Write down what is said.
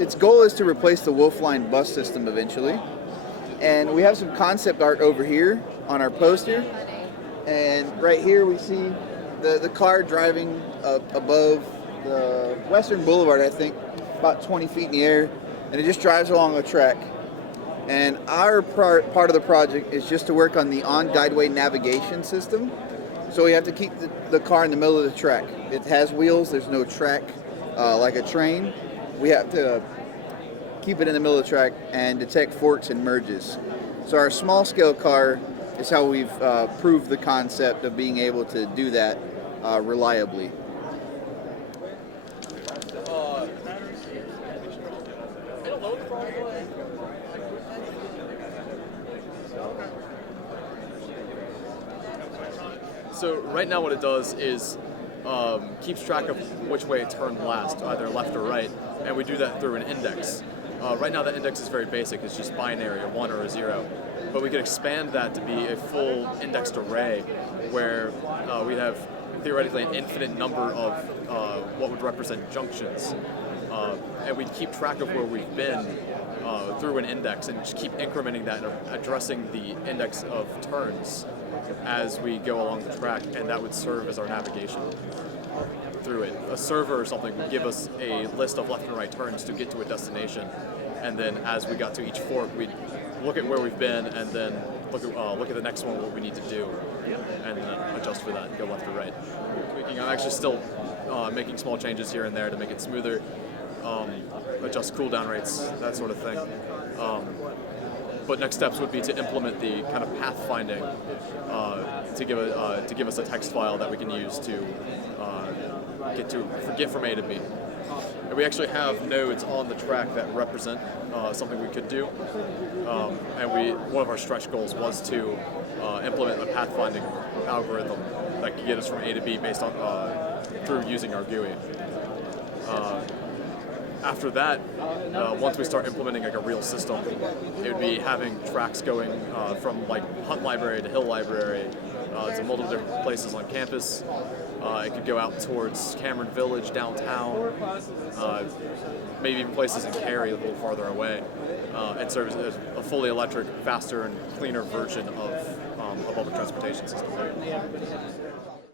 its goal is to replace the Wolfline bus system eventually. And we have some concept art over here on our poster. And right here we see the car driving above the Western Boulevard, I think, about 20 feet in the air. And it just drives along a track. And our part of the project is just to work on the on-guideway navigation system. So we have to keep the car in the middle of the track. It has wheels, there's no track like a train. We have to keep it in the middle of the track and detect forks and merges. So our small scale car is how we've proved the concept of being able to do that reliably. So right now what it does is keeps track of which way it turned last, either left or right, and we do that through an index. Right now that index is very basic, it's just binary, a 1 or a 0. But we could expand that to be a full indexed array where we'd have theoretically an infinite number of what would represent junctions. And we'd keep track of where we've been through an index and just keep incrementing that and addressing the index of turns as we go along the track, and that would serve as our navigation through it. A server or something would give us a list of left and right turns to get to a destination, and then as we got to each fork, we'd look at where we've been and then look at the next one, what we need to do, and then adjust for that, go left or right. I'm actually still making small changes here and there to make it smoother, adjust cooldown rates, that sort of thing. But next steps would be to implement the kind of pathfinding to give us a text file that we can use to get from A to B. And we actually have nodes on the track that represent something we could do. And one of our stretch goals was to implement a pathfinding algorithm that could get us from A to B based on through using our GUI. After that, once we start implementing like a real system, it would be having tracks going from like Hunt Library to Hill Library to multiple different places on campus. It could go out towards Cameron Village, downtown, maybe even places in Cary a little farther away, and serve as a fully electric, faster, and cleaner version of a public transportation system.